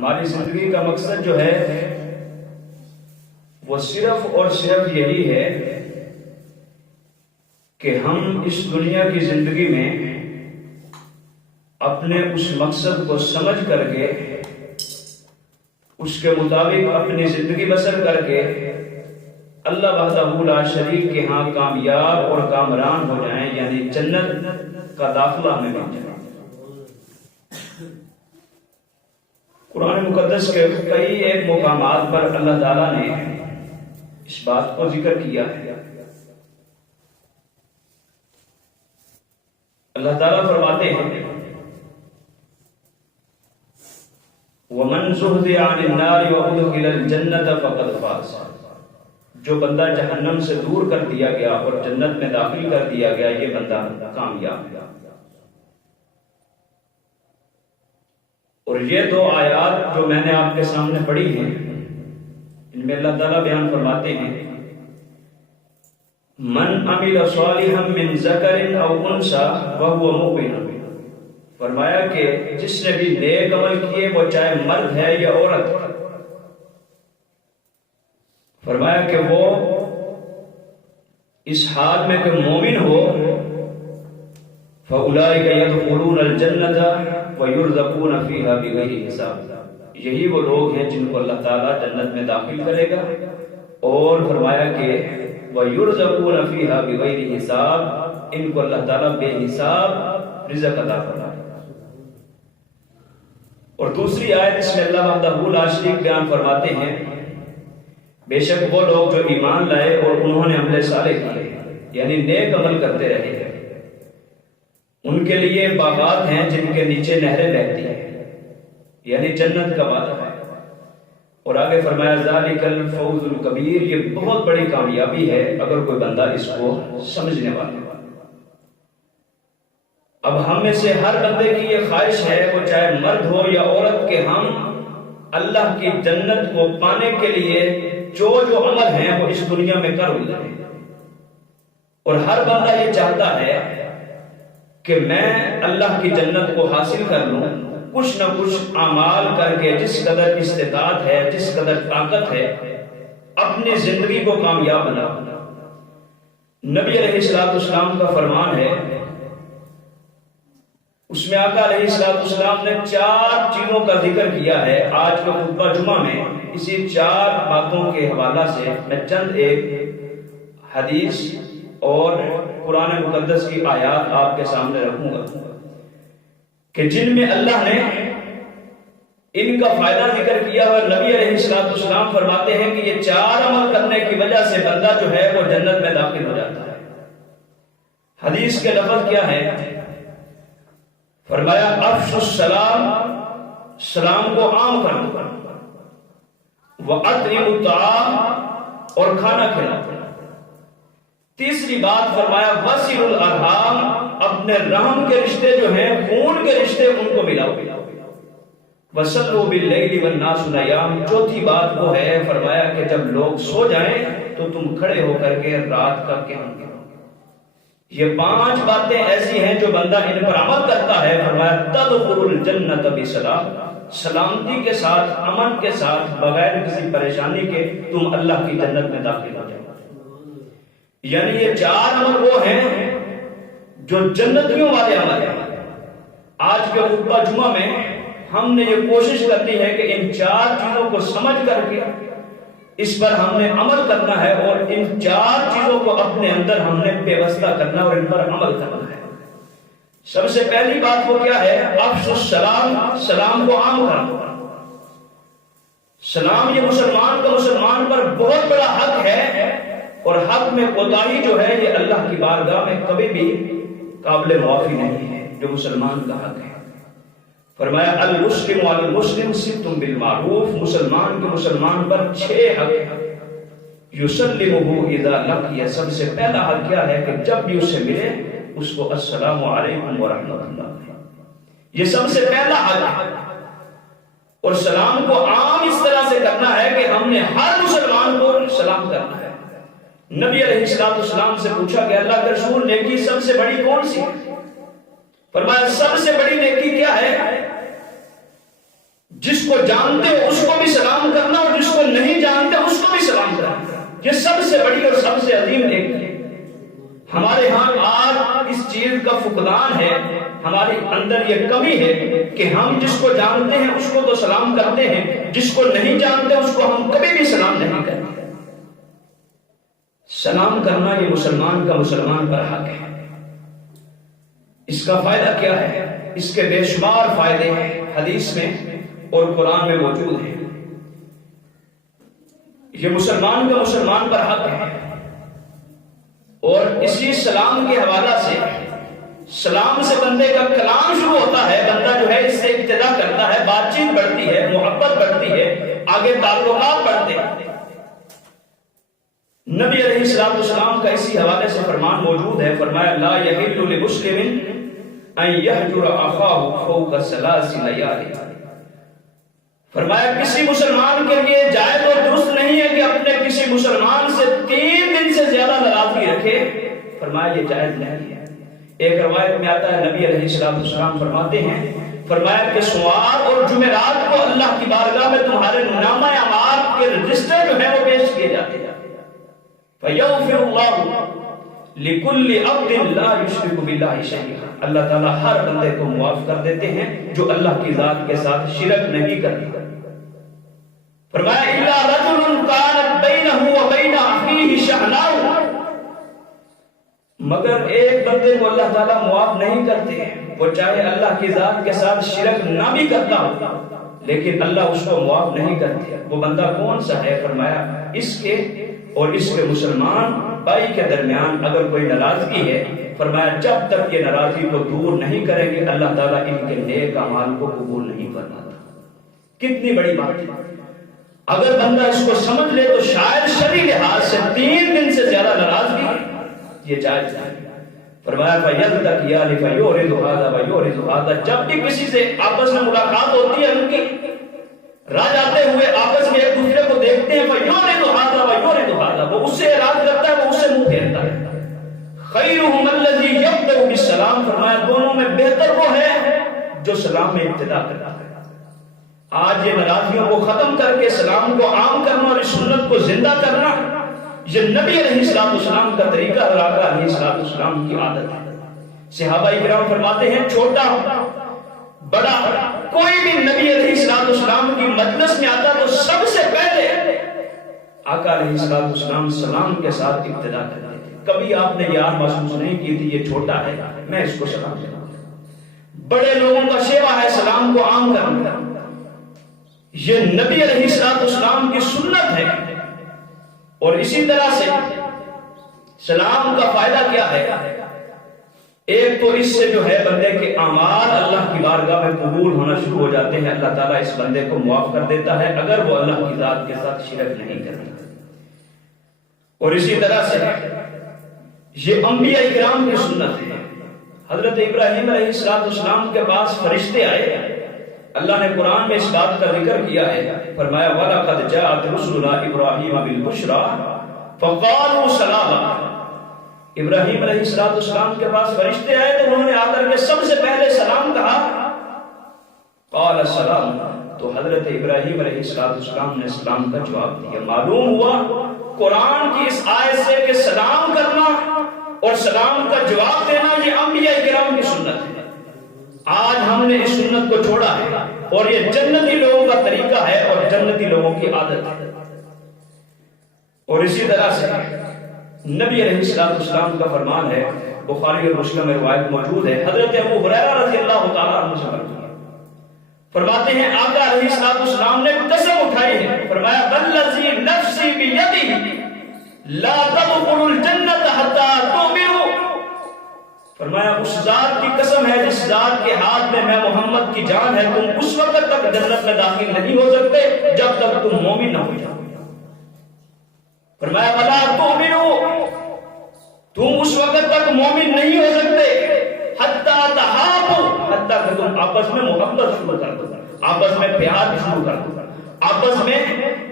ہماری زندگی کا مقصد جو ہے وہ صرف اور صرف یہی ہے کہ ہم اس دنیا کی زندگی میں اپنے اس مقصد کو سمجھ کر کے اس کے مطابق اپنی زندگی بسر کر کے اللہ وحدہ لا شریک کے ہاں کامیاب اور کامران ہو جائیں، یعنی جنت کا داخلہ ہمیں مل جائے۔ قرآن مقدس کے کئی ایک مقامات پر اللہ تعالیٰ نے اس بات کو ذکر کیا ہے۔ اللہ تعالیٰ فرماتے ہیں وَمَنْ زُحْزِحَ عَنِ النَّارِ وَأُدْخِلَ الْجَنَّةَ فَقَدْ فَازَ، جو بندہ جہنم سے دور کر دیا گیا اور جنت میں داخل کر دیا گیا، یہ بندہ کامیاب ہے۔ اور یہ دو آیات جو میں نے آپ کے سامنے پڑھی ہیں، ان میں اللہ تعالیٰ بیان فرماتے ہیں من عمل صالحا من ذکر او انثى وهو مؤمن، فرمایا کہ جس نے بھی نیک عمل کیے وہ چاہے مرد ہے یا عورت، فرمایا کہ وہ اس حال میں کہ مومن ہو، فَأُولَئِكَ يَدْخُلُونَ الْجَنَّةَ وَيُرْزَقُونَ فِيهَا بِغَيْرِ حساب، یہی وہ لوگ ہیں جن کو اللہ تعالیٰ جنت میں داخل کرے گا، اور فرمایا کہ وَيُرْزَقُونَ فِيهَا بِغَيْرِ حساب، ان کو اللہ تعالیٰ بے حساب رزق عطا فرمائے گا۔ اور دوسری آیت اس میں اللہ وحدہ لا شریک بیان فرماتے ہیں بے شک وہ لوگ جو ایمان لائے اور انہوں نے عمل صالح کیے، یعنی نیک عمل کرتے رہے ہیں، ان کے لیے باغات ہیں جن کے نیچے نہریں بہتی ہیں، یعنی جنت کا وعدہ ہے۔ اور آگے فرمایا ذالک الفوز الکبیر، یہ بہت بڑی کامیابی ہے اگر کوئی بندہ اس کو سمجھنے والا ہے۔ اب ہم میں سے ہر بندے کی یہ خواہش ہے، وہ چاہے مرد ہو یا عورت، کہ ہم اللہ کی جنت کو پانے کے لیے جو عمل ہیں وہ اس دنیا میں کر لیں، اور ہر بندہ یہ چاہتا ہے کہ میں اللہ کی جنت کو حاصل کر لوں، کچھ نہ کچھ اعمال کر کے جس قدر استطاعت ہے، جس قدر طاقت ہے، اپنی زندگی کو کامیاب بنا۔ نبی علیہ السلام کا فرمان ہے، اس میں آقا علیہ السلام نے 4 چیزوں کا ذکر کیا ہے۔ آج کے خطبہ جمعہ میں اسی 4 باتوں کے حوالہ سے میں چند ایک حدیث اور قرآن مقدس کی آیات آپ کے سامنے رکھوں گا کہ جن میں اللہ نے ان کا فائدہ ذکر کیا، اور نبی علیہ السلام فرماتے ہیں کہ یہ 4 عمل کرنے کی وجہ سے بندہ جو ہے وہ جنت میں داخل ہو جاتا ہے۔ حدیث کے لفظ کیا ہے؟ فرمایا افشوا السلام، سلام کو عام کر دو، وَأَطْعِمُوا الطَّعَامَ، اور کھانا کھلاؤ۔ تیسری بات فرمایا وَصِلُوا الْأَرْحَامَ، اپنے رحم کے رشتے جو ہیں، خون کے رشتے، ان کو ملاؤ۔ وَصَلُّوا بِاللَّيْلِ وَالنَّاسُ نِيَامٌ، چوتھی بات وہ ہے، فرمایا کہ جب لوگ سو جائیں تو تم کھڑے ہو کر کے رات کا قیام کرو۔ یہ 5 باتیں ایسی ہیں جو بندہ ان پر عمل کرتا ہے، فرمایا تدخل الجنت بسلام، سلامتی کے ساتھ، امن کے ساتھ، بغیر کسی پریشانی کے تم اللہ کی جنت میں داخل ہو جاؤ۔ یعنی یہ 4 عمل وہ ہیں جو جنتیوں والے عمل ہیں۔ آج کے خطبہ جمعہ میں ہم نے یہ کوشش کرنی ہے کہ ان 4 چیزوں کو سمجھ کر کے اس پر ہم نے عمل کرنا ہے، اور ان 4 چیزوں کو اپنے اندر ہم نے پیوستہ کرنا اور ان پر عمل کرنا ہے۔ سب سے پہلی بات وہ کیا ہے؟ افشوا السلام، سلام کو عام کرنا۔ سلام یہ مسلمان کا مسلمان پر بہت بڑا حق ہے، اور حق میں کوتاہی جو ہے یہ اللہ کی بارگاہ میں کبھی بھی قابل معافی نہیں ہے، جو مسلمان کا حق ہے۔ فرمایا المسلم علی المسلم ست بالمعروف، مسلمان کے مسلمان پر 6 حق یسلمہ اذا لقی، سب سے پہلا حق کیا ہے کہ جب بھی اسے ملے اس کو السلام علیکم ورحمۃ اللہ، یہ سب سے پہلا حق ہے۔ اور سلام کو عام اس طرح سے کرنا ہے کہ ہم نے ہر مسلمان کو سلام کرنا ہے۔ نبی علیہ السلام سے پوچھا کہ اللہ کے رسول نیکی سب سے بڑی کون سی ہے؟ فرمایا سب سے بڑی نیکی کیا ہے؟ جس کو جانتے ہو اس کو بھی سلام کرنا اور جس کو نہیں جانتے اس کو بھی سلام کرنا، یہ سب سے بڑی اور سب سے عظیم نیکی ہے۔ ہمارے ہاں آج اس چیز کا فقدان ہے، ہمارے اندر یہ کمی ہے کہ ہم جس کو جانتے ہیں اس کو تو سلام کرتے ہیں، جس کو نہیں جانتے اس کو ہم کبھی بھی سلام نہیں کرتے۔ سلام کرنا یہ مسلمان کا مسلمان پر حق ہے۔ اس کا فائدہ کیا ہے؟ اس کے بے شمار فائدے ہیں، حدیث میں اور قرآن میں موجود ہیں۔ یہ مسلمان کا مسلمان پر حق ہے، اور اسی سلام کے حوالہ سے، سلام سے بندے کا کلام شروع ہوتا ہے، بندہ جو ہے اس سے ابتدا کرتا ہے، بات چیت بڑھتی ہے، محبت بڑھتی ہے، آگے تعلقات بڑھتے ہیں۔ نبی علیہ الصلوۃ والسلام کا اسی حوالے سے فرمان موجود ہے، فرمایا لا یحل لمسلم ان یہجر اخاہ فوق ثلاث لیال، فرمایا کسی مسلمان کے لیے جائز اور درست نہیں ہے کہ اپنے کسی مسلمان سے 3 دن سے زیادہ ناراضگی رکھے، فرمایا یہ جائز نہیں ہے۔ ایک روایت میں آتا ہے نبی علیہ الصلوۃ والسلام فرماتے ہیں، فرمایا کہ سوموار اور جمعرات کو اللہ کی بارگاہ میں تمہارے نامہ اعمال کے رجسٹر جو ہے وہ پیش کیے جاتے ہیں، فَيَغْفِرُ اللَّهُ لِكُلِّ عَبْدٍ لَا يُشْرِكُ بِاللَّهِ شَيْئًا، اللہ تعالیٰ ہر بندے کو معاف کر دیتے ہیں جو اللہ کی ذات کے ساتھ شرک نہیں کرتا۔ فرمایا إِلَّا رَجُلٌ كَانَتْ بَيْنَهُ وَبَيْنَ أَخِيهِ شَحْنَاءٌ، مگر ایک بندے کو اللہ تعالیٰ معاف نہیں کرتے ہیں، وہ چاہے اللہ کی ذات کے ساتھ شرک نہ بھی کرتا ہو لیکن اللہ اس کو معاف نہیں کرتے۔ وہ بندہ کون سا ہے؟ فرمایا اس کے اور اس کے مسلمان بھائی کے درمیان اگر کوئی ناراضگی ہے، فرمایا جب تک یہ ناراضگی کو دور نہیں کریں گے اللہ تعالیٰ ان کے نیک اعمال کو قبول نہیں فرماتا۔ کتنی بڑی بات ہے، اگر بندہ اس کو سمجھ لے تو شاید شرعی لحاظ سے 3 دن سے زیادہ ناراضگی یہ جائز ہے۔ فرمایا فَيَلْتَقِيَانِ فَيُعْرِضُ هَذَا وَيُعْرِضُ هَذَا، جب بھی کسی سے آپس میں ملاقات ہوتی ہے، ان کی راہ جاتے ہوئے آپس میں ایک دوسرے کو دیکھتے ہیں، فَيُعْرِضُ هَذَا وَيُعْرِضُ هَذَا، وہ اس سے اعراض کرتا ہے، وہ اس سے منہ پھیرتا ہے۔ خَيْرُهُمَ الَّذِي يَبْدَأُ بِالسَّلَامِ، فرمایا دونوں میں بہتر وہ ہے جو سلام میں ابتدا کرتا ہے۔ آج یہ ناراضگیوں کو ختم کر کے سلام کو عام کرنا اور اس سنت کو زندہ کرنا، یہ نبی علیہ السلام کا طریقہ اور آقا علیہ السلام کی عادت ہے۔ صحابہ کرام فرماتے ہیں چھوٹا بڑا کوئی بھی نبی علیہ السلام کی مجلس میں آتا تو سب سے پہلے آقا علیہ السلام سلام کے ساتھ ابتدا کرتے تھے۔ کبھی آپ نے یاد محسوس نہیں کی تھی یہ چھوٹا ہے میں اس کو سلام کروں۔ بڑے لوگوں کا شیوا ہے سلام کو عام کرنا، یہ نبی علیہ السلام کی سنت ہے۔ اور اسی طرح سے سلام کا فائدہ کیا ہے؟ ایک تو اس سے جو ہے بندے کے اعمال اللہ کی بارگاہ میں قبول ہونا شروع ہو جاتے ہیں، اللہ تعالیٰ اس بندے کو معاف کر دیتا ہے اگر وہ اللہ کی ذات کے ساتھ شرک نہیں کرتا۔ اور اسی طرح سے یہ انبیاء کرام کی سنت ہے۔ حضرت ابراہیم علیہ السلام کے پاس فرشتے آئے، اللہ نے قرآن میں اس بات کا ذکر کیا ہے، فرمایا وَلَقَدْ جَاءَتْ رُسُلُنَا إِبْرَاهِيمَ بِالْبُشْرَىٰ فَقَالُوا سَلَامًا، ابراہیم علیہ السلام کے پاس فرشتے آئے تو انہوں نے آ کر کے سب سے پہلے سلام کہا، قَالَ سَلَامًا، تو حضرت ابراہیم علیہ السلام نے سلام کا جواب دیا۔ معلوم ہوا قرآن کی اس آیت سے کہ سلام کرنا اور سلام کا جواب دینا یہ انبیاء کرام کی سنت ہے۔ آج ہم نے اس سنت کو چھوڑا ہے اور یہ جنتی لوگوں کا طریقہ ہے اور جنتی لوگوں کی عادت ہے۔ اور اسی طرح سے نبی علیہ السلام کا فرمان ہے، بخاری اور مسلم میں روایت موجود ہے، حضرت ابو ہریرہ رضی اللہ تعالیٰ عنہ سے فرماتے ہیں آقا علیہ السلام نے قسم اٹھائی ہے، فرمایا والذی نفسی بیدہ لا تدخلوا الجنۃ حتی تؤمنوا، فرمایا اس ذات کی قسم ہے جس ذات کے ہاتھ میں محمد کی جان ہے، تم اس وقت تک جنت میں داخل نہیں ہو سکتے جب تک تم مومن نہ ہو جاؤ۔ فرمایا ولا تؤمنوا، تم اس وقت تک مومن نہیں ہو سکتے حتی تحابوا، حتی کہ تم آپس میں محبت شروع کر دو، آپس میں پیار شروع کر دو، آپس میں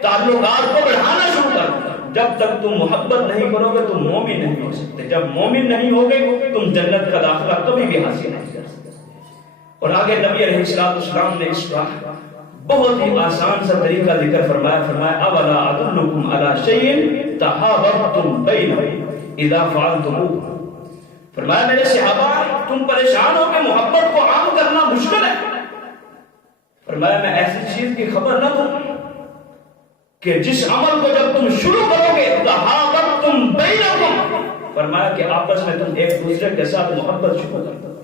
تعلقات کو بڑھانا شروع کر دو۔ جب تک تم محبت نہیں کرو گے تم مومن نہیں ہو سکتے، جب مومن نہیں ہوگے تم جنت کا داخلہ کبھی بھی حاصل نہیں کر سکتے۔ اور آگے نبی علیہ السلام نے اس کا بہت ہی آسان سا طریقہ ذکر فرمایا، فرمایا اولا ادلکم علی شیء تحاببتم بینکم اذا فعلتموہ۔ فرمایا میرے صحابہ تم پریشان ہو کہ محبت کو عام کرنا مشکل ہے، فرمایا میں ایسی چیز کی خبر نہ دوں کہ جس عمل کو جب تم شروع کرو گے تحاببتم بینکم، فرمایا کہ آپس میں تم ایک دوسرے کے ساتھ محبت شروع کر دو۔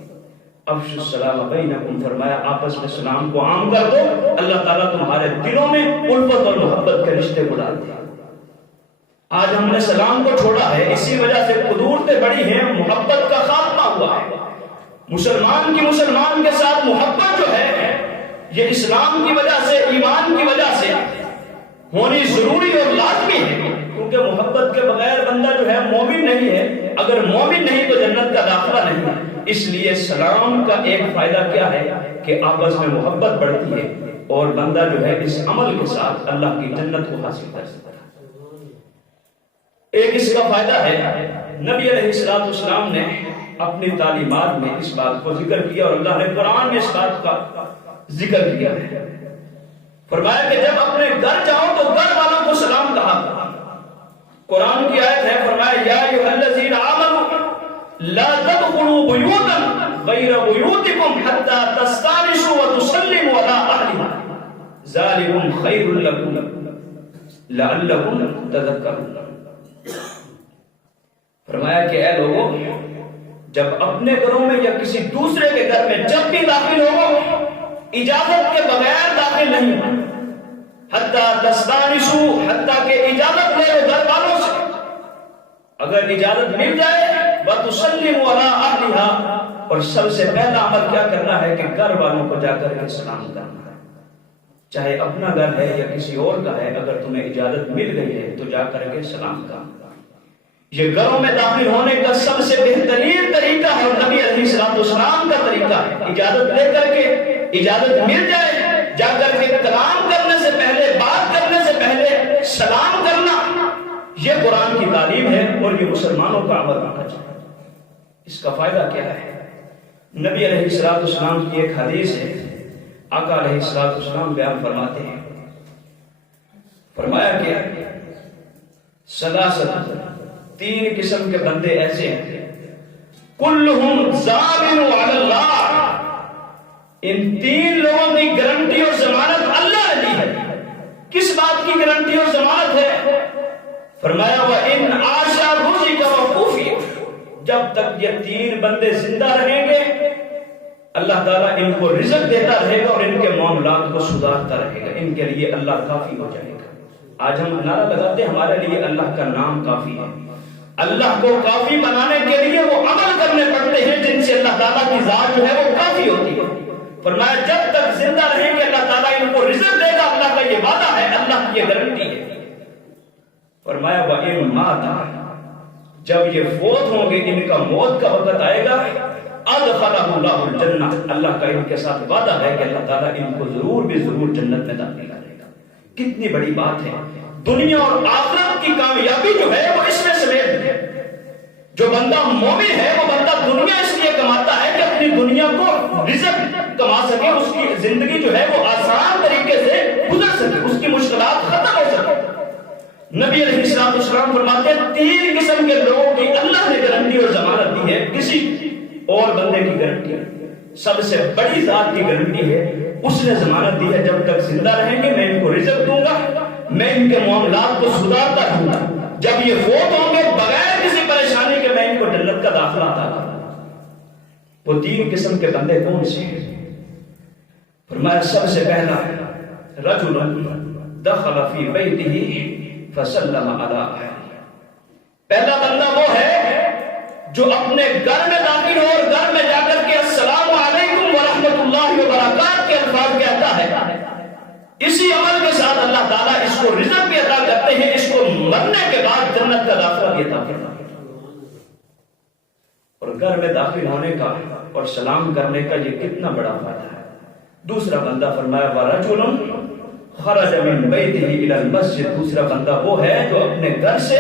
افشوا السلام بینکم، فرمایا آپس میں سلام کو عام کر دو، اللہ تعالیٰ تمہارے دلوں میں الفت اور محبت کے رشتے کو ڈال دے۔ آج ہم نے سلام کو چھوڑا ہے، اسی وجہ سے قدورتیں بڑی ہیں، محبت کا خاتمہ ہوا ہے۔ مسلمان کی مسلمان کے ساتھ محبت جو ہے یہ اسلام کی وجہ سے، ایمان کی وجہ سے ہونی ضروری اور لازمی ہے، کیونکہ محبت کے بغیر بندہ جو ہے مومن نہیں ہے، اگر مومن نہیں تو جنت کا داخلہ نہیں ہے۔ اس لیے سلام کا ایک فائدہ کیا ہے کہ آپس میں محبت بڑھتی ہے اور بندہ جو ہے اس عمل کے ساتھ اللہ کی جنت کو حاصل کر سکتا ہے۔ ایک اس کا فائدہ ہے، نبی علیہ السلام نے اپنی تعلیمات میں اس بات کو ذکر کیا اور اللہ نے قرآن میں اس بات کا ذکر کیا ہے۔ فرمایا کہ جب اپنے گھر جاؤ تو گھر والوں کو سلام کہا۔ قرآن کی آیت ہے، فرمایا یا ایھا الذین آمنوا لا تدخلوا بیوتا غیر بیوتکم حتی تستأنسوا وتسلموا علی اہلہا ذالکم خیر لکم لعلکم تذکرون۔ فرمایا کہ اے لوگوں جب اپنے گھروں میں یا کسی دوسرے کے گھر میں جب بھی داخل ہو اجازت کے بغیر داخل نہیں ہو، حتی تستأنسوا، حتی کہ اجازت لے لو گھر والوں سے، اگر اجازت مل جائے وَتُسَلِّمُ عَلَىٰ أَهْلِهَا، اور سب سے پہلا عمل کیا کرنا ہے کہ گھر والوں کو جا کر کے سلام کرنا ہے، چاہے اپنا گھر ہے یا کسی اور کا ہے، اگر تمہیں اجازت مل گئی ہے تو جا کر کے سلام کرنا۔ یہ گھروں میں داخل ہونے کا سب سے بہترین طریقہ ہے اور نبی علیہ السلام کا طریقہ ہے، اجازت لے کر کے، اجازت مل جائے جا کر کے کلام کرنے سے پہلے، بات کرنے سے پہلے سلام کرنا، یہ قرآن کی تعلیم ہے اور یہ مسلمانوں کا عمل ہونا چاہیے۔ اس کا فائدہ کیا ہے؟ نبی علیہ السلام کی ایک حدیث ہے، آقا علیہ السلام بیان فرماتے ہیں، فرمایا کہ ثلاثۃ، تین قسم کے بندے ایسے ہیں، کلہم ضامن علی اللہ، ان تین لوگوں کی گارنٹی اور ضمانت اللہ نے دی ہے۔ کس بات کی گارنٹی اور ضمانت ہے؟ فرمایا وَإِنْ عَاشَ رُزِقَ وَخُفِيَ، جب تک یہ تین بندے زندہ رہیں گے اللہ تعالیٰ ان کو رزق دیتا رہے گا اور ان کے معاملات کو سدھارتا رہے گا، ان کے لیے اللہ کافی ہو جائے گا۔ آج ہم نعرہ لگاتے ہیں ہمارے لیے اللہ کا نام کافی ہے، اللہ کو کافی بنانے کے لیے وہ عمل کرنے پڑتے ہیں جن سے اللہ تعالیٰ کی ذات جو ہے وہ کافی ہوتی ہے۔ فرمایا جب تک زندہ رہیں گے اللہ تعالیٰ ان کو رزق دے گا، اللہ کا یہ وعدہ ہے، اللہ کی یہ گارنٹی ہے۔ فرمایا وَإِن مَاتَ، جب یہ فوت ہوں گے، ان کا موت کا وقت آئے گا، أَدْخَلَهُ اللَّهُ الْجَنَّةَ، اللہ کا ان کے ساتھ وعدہ ہے کہ اللہ تعالیٰ ان کو ضرور بھی ضرور جنت میں داخل کرے گا۔ کتنی بڑی بات ہے، دنیا اور آخرت کی کامیابی جو ہے وہ اس میں سمیت ہے۔ جو بندہ مومن ہے وہ بندہ دنیا اس لیے کماتا ہے کہ اپنی دنیا کو رزق کما سکے، اس کی زندگی جو ہے وہ آسان طریقے سے گزر سکے، اس کی مشکلات ختم ہو سکے۔ نبی علیہ السلام فرماتے ہیں تین قسم کے لوگوں کی اللہ نے گارنٹی اور ضمانت دی ہے، کسی اور بندے کی گارنٹی سب سے بڑی ذات کی گارنٹی ہے، اس نے ضمانت دی ہے جب تک زندہ رہیں گے میں ان کو رزق دوں گا، میں ان کے معاملات کو سدھارتا رہوں گا، جب یہ فوت ہوں گے بغیر کسی پریشانی کے میں ان کو جنت کا داخلہ عطا کروں گا۔ وہ تین قسم کے بندے کون سے ہیں؟ فرمایا سب سے پہلا رجل دخل فی بیتہ فسلم علی اہلہ، پہلا بندہ وہ ہے جو اپنے گھر میں داخل ہو اور گھر میں جا کر کے السلام علیکم ورحمۃ اللہ وبرکاتہ کے الفاظ کہتا ہے، اسی عمل کے ساتھ اللہ تعالیٰ اس کو رزق بھی عطا کرتے ہیں، اس کو مرنے کے بعد جنت کا داخلہ بھی عطا کرتا ہے۔ اور گھر میں داخل ہونے کا اور سلام کرنے کا یہ کتنا بڑا فائدہ ہے۔ دوسرا بندہ فرمایا وَرَجُلٌ خرج من بیتہ الی المسجد، دوسرا بندہ وہ ہے جو اپنے گھر سے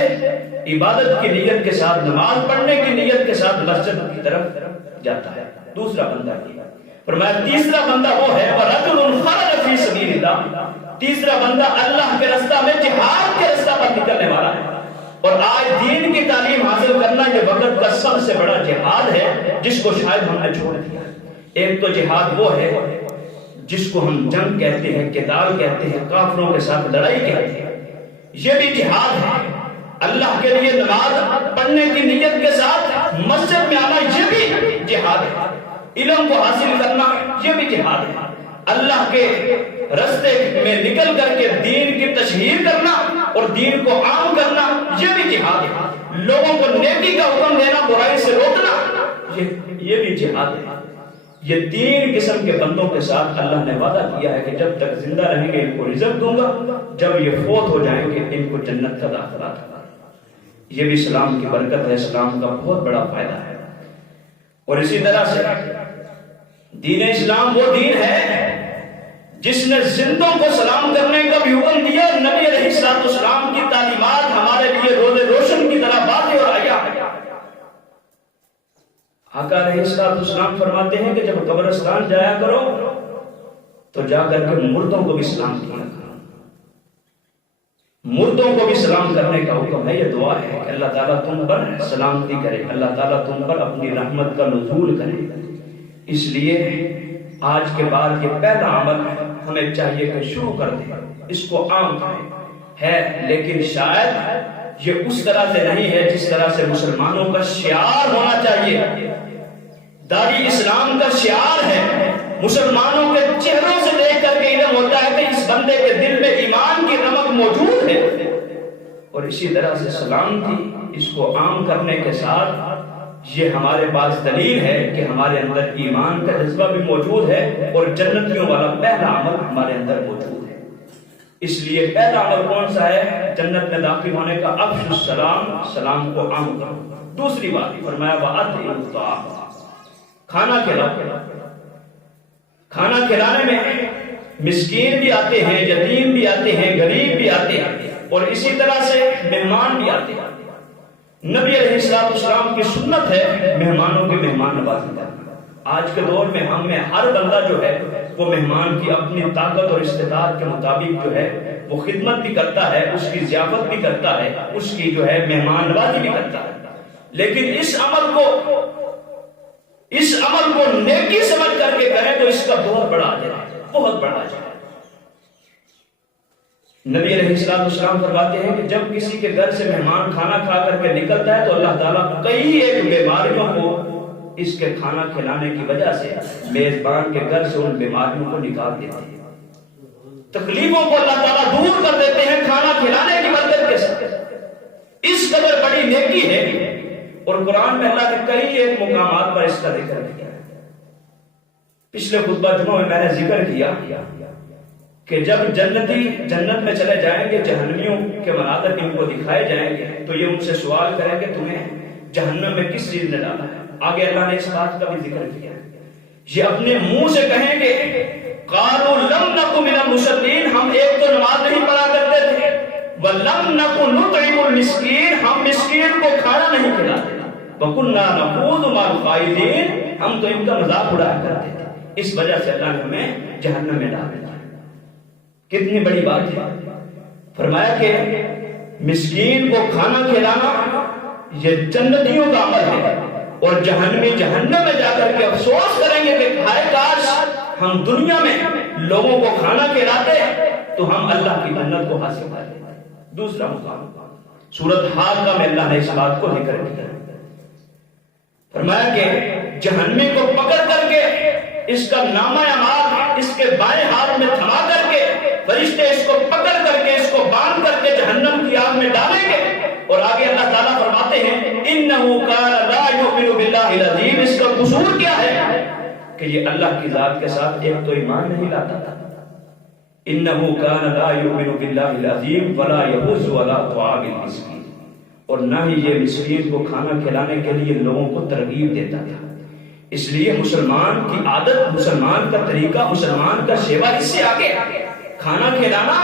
عبادت کی نیت کے ساتھ، نماز پڑھنے کی نیت کے ساتھ مسجد کی طرف جاتا ہے، دوسرا بندہ کی۔ فرمایا تیسرا بندہ وہ ہے ورجل خرج فی سبیل اللہ، تیسرا بندہ اللہ کے رستہ میں جہاد کے رستہ پر نکلنے والا ہے۔ اور آج دین کی تعلیم حاصل کرنا یہ وقت کا سب سے بڑا جہاد ہے جس کو شاید ہم نے چھوڑ دیا۔ ایک تو جہاد وہ ہے جس کو ہم جنگ کہتے ہیں، قتال کہتے ہیں، کافروں کے ساتھ لڑائی کہتے ہیں، یہ بھی جہاد ہے۔ اللہ کے لیے نماز پڑھنے کی نیت کے ساتھ مسجد میں آنا یہ بھی جہاد ہے۔ علم کو حاصل کرنا یہ بھی جہاد ہے۔ اللہ کے رستے میں نکل کر کے دین کی تشہیر کرنا اور دین کو عام کرنا یہ بھی جہاد ہے۔ لوگوں کو نیکی کا حکم دینا، برائی سے روکنا یہ بھی جہاد ہے۔ یہ تین قسم کے بندوں کے ساتھ اللہ نے وعدہ کیا ہے کہ جب تک زندہ رہیں گے ان کو رزق دوں گا، جب یہ فوت ہو جائیں گے ان کو جنت کا داخلہ دوں گا۔ یہ بھی اسلام کی برکت ہے، اسلام کا بہت بڑا فائدہ ہے۔ اور اسی طرح سے دین اسلام وہ دین ہے جس نے زندوں کو سلام کرنے کا بھی حکم دیا۔ نبی علیہ السلام کی تعلیمات ہمارے لیے روز روشن کی طرح واضح اور عیاں ہے۔ آقا علیہ السلام فرماتے ہیں کہ جب قبرستان جایا کرو تو جا کر کے مردوں کو بھی سلام کیا کرو۔ مردوں کو بھی سلام کرنے کا حکم ہے۔ یہ دعا ہے کہ اللہ تعالیٰ تم پر سلامتی کرے، اللہ تعالیٰ تم پر اپنی رحمت کا نزول کرے۔ اس لیے آج کے بعد یہ پہلا عمل ہمیں چاہیے کہ شروع کر دیں، اس کو عام کریں ہے، لیکن شاید یہ اس طرح سے نہیں ہے جس طرح سے مسلمانوں کا شعار ہونا چاہیے۔ داڑھی اسلام کا شعار ہے، مسلمانوں کے چہروں سے دیکھ کر کے علم ہوتا ہے کہ اس بندے کے دل میں ایمان کی رمق موجود ہے۔ اور اسی طرح سے سلامتی اس کو عام کرنے کے ساتھ یہ ہمارے پاس دلیل ہے کہ ہمارے اندر ایمان کا جذبہ بھی موجود ہے اور جنتیوں والا پہلا عمل ہمارے اندر موجود ہے۔ اس لیے پہلا عمل کون سا ہے جنت میں داخل ہونے کا؟ افشوا السلام، سلام کو عام کرو۔ دوسری بات فرمایا وَأَطْعِمُوا الطَّعَامَ، کھانا کھلاؤ۔ کھانا کھلانے میں مسکین بھی آتے ہیں، یتیم بھی آتے ہیں، غریب بھی آتے ہیں اور اسی طرح سے مہمان بھی آتے ہیں۔ نبی علیہ السلام کی سنت ہے مہمانوں کی مہمان نوازی کرنا۔ آج کے دور میں ہم میں ہر بندہ جو ہے وہ مہمان کی اپنی طاقت اور استطاعت کے مطابق جو ہے وہ خدمت بھی کرتا ہے، اس کی ضیافت بھی کرتا ہے، اس کی جو ہے مہمان نوازی بھی کرتا ہے۔ لیکن اس عمل کو نیکی سمجھ کر کے کریں تو اس کا بہت بڑا اجر ہے، بہت بڑا اجر ہے۔ نبی علیہ السلام فرماتے ہیں کہ جب کسی کے گھر سے مہمان کھانا کھا کر کے نکلتا ہے تو اللہ تعالیٰ کئی ایک بیماریوں کو اس کے کھانا کھلانے کی وجہ سے میزبان کے گھر سے ان بیماریوں کو نکال دیتے ہیں، تکلیفوں کو اللہ تعالیٰ دور کر دیتے ہیں کھانا کھلانے کی برکت کے ساتھ۔ اس قدر بڑی نیکی ہے اور قرآن میں اللہ نے کئی ایک مقامات پر اس کا ذکر کیا ہے۔ پچھلے خطبہ جمعہ میں نے ذکر کیا کہ جب جنتی جنت میں چلے جائیں گے، جہنمیوں کے مناظر ان کو دکھائے جائیں گے تو یہ ان سے سوال کریں گے تمہیں جہنم میں کس چیز نے ڈالا ہے؟ آگے اللہ نے اس بات کا بھی ذکر کیا، یہ اپنے منہ سے کہیں گے قالوا لم نک من المصلین، ہم ایک تو نماز نہیں پڑھا کرتے تھے، ولم نک نطعم المسکین، ہم مسکین کو کھانا نہیں کھلاتے، وکنا نخوض مع الخائضین، ہم تو ان کا مذاق اڑایا کرتے تھے۔ اس وجہ سے اللہ نے ہمیں جہنم میں ڈال دیا۔ کتنی بڑی بات ہے۔ فرمایا کہ مسکین کو کھانا کھلانا یہ جنتیوں کا عمل ہے اور جہنمی جہنم میں جا کر کے افسوس کریں گے کہ ہائے کاش ہم دنیا میں لوگوں کو کھانا کھلاتے تو ہم اللہ کی جنت کو حاصل کر لیتے۔ دوسرا مقام سورۃ حاقہ میں اللہ نے اس بات کو ذکر کیا، فرمایا کہ جہنمی کو پکڑ کر کے اس کا نامہ اعمال اس کے بائیں ہاتھ میں تھما کر کے فرشتے اس کو پکڑ کر کے اس کو باندھ کر کے جہنم کی آگ میں ڈالیں گے اور آگے اللہ تعالیٰ فرماتے ہیں انہو کان لا یؤمن باللہ العظیم، اس کا قصور کیا ہے کہ یہ اللہ کی ذات کے ساتھ ایک تو ایمان نہیں لاتا تھا، انہو کان لا یؤمن باللہ العظیم ولا یحض علی طعام المسکین، اور نہ ہی یہ مسکین کو کھانا کھلانے کے لیے لوگوں کو ترغیب دیتا تھا۔ اس لیے مسلمان کی عادت، مسلمان کا طریقہ، مسلمان کا شیوا اس سے آگے کھانا کھلانا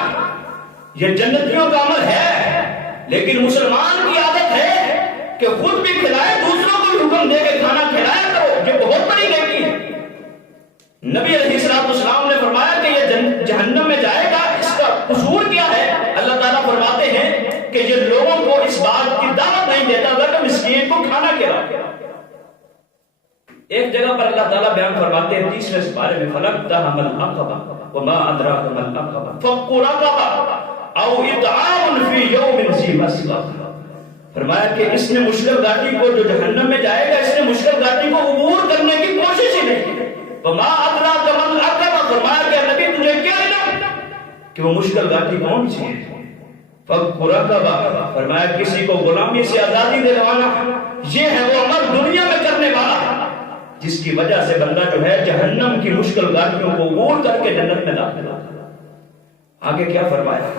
یہ جنتیوں کا عمل ہے، لیکن مسلمان کی عادت ہے کہ خود بھی کھلائے، دوسروں کو بھی حکم دے کے کھانا کھلایا کرو، یہ بہت بڑی نیکی ہے۔ نبی علیہ السلام نے فرمایا کہ یہ جہنم میں جائے گا، اس کا قصور کیا ہے؟ اللہ تعالیٰ فرماتے ہیں کہ یہ لوگوں کو اس بات کی دعوت نہیں دیتا تھا کہ مسکین کو کھانا کھلاؤ۔ ایک جگہ پر اللہ تعالیٰ بیان فرماتے ہیں 30ویں سپارے میں فَلَقْتَحَمَ الْعَقَبَةَ وَمَا أَدْرَاكَ مَا الْعَقَبَةُ فَكُّ رَقَبَةٍ أَوْ إِطْعَامٌ فِي يَوْمٍ ذِي مَسْغَبَةٍ۔ فرمایا کہ اس نے مشکل گھاٹی کو، جو جہنم میں جائے گا، اس نے مشکل گھاٹی کو عبور کرنے کی کوشش ہی نہیں کی۔ وَمَا أَدْرَاكَ مَا الْعَقَبَةُ، فرمایا کہ نبی تجھے کیا علم کہ وہ مشکل گھاٹی کون سی ہے؟ فَكُّ رَقَبَةٍ، فرمایا کسی کو غلامی سے آزادی دلوانا، یہ ہے وہ عمل دنیا میں کرنے والا جس کی وجہ سے بندہ جو ہے جہنم کی مشکل گاٹیوں کو عبور کر کے جنت میں داخل ہوتا ہے۔ آگے کیا فرمایا؟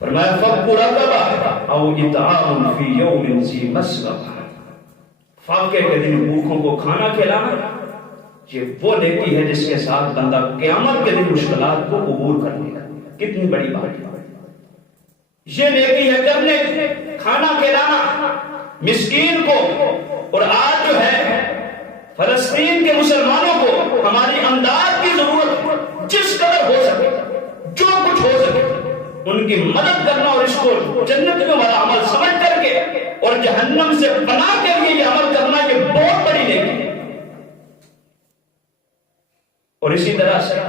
فرمایا فَكُّ رَقَبَةٍ أَوْ إِطْعَامٌ فِي يَوْمٍ ذِي مَسْغَبَةٍ، فاقے کے دن بھوکوں کو کھانا کھلانا، یہ وہ نیکی ہے جس کے ساتھ بندہ قیامت کے دن مشکلات کو عبور کرنے کا۔ کتنی بڑی بات ہے یہ نیکی ہے، کرنے کھانا کھلانا مسکین کو۔ اور آج جو ہے فلسطین کے مسلمانوں کو ہماری امداد کی ضرورت، جس قدر ہو سکے، جو کچھ ہو سکے ان کی مدد کرنا، اور اس کو جنت میں والا عمل سمجھ کر کے اور جہنم سے پناہ کے لیے یہ عمل کرنا، یہ بہت بڑی نیکی ہے۔ اور اسی طرح سے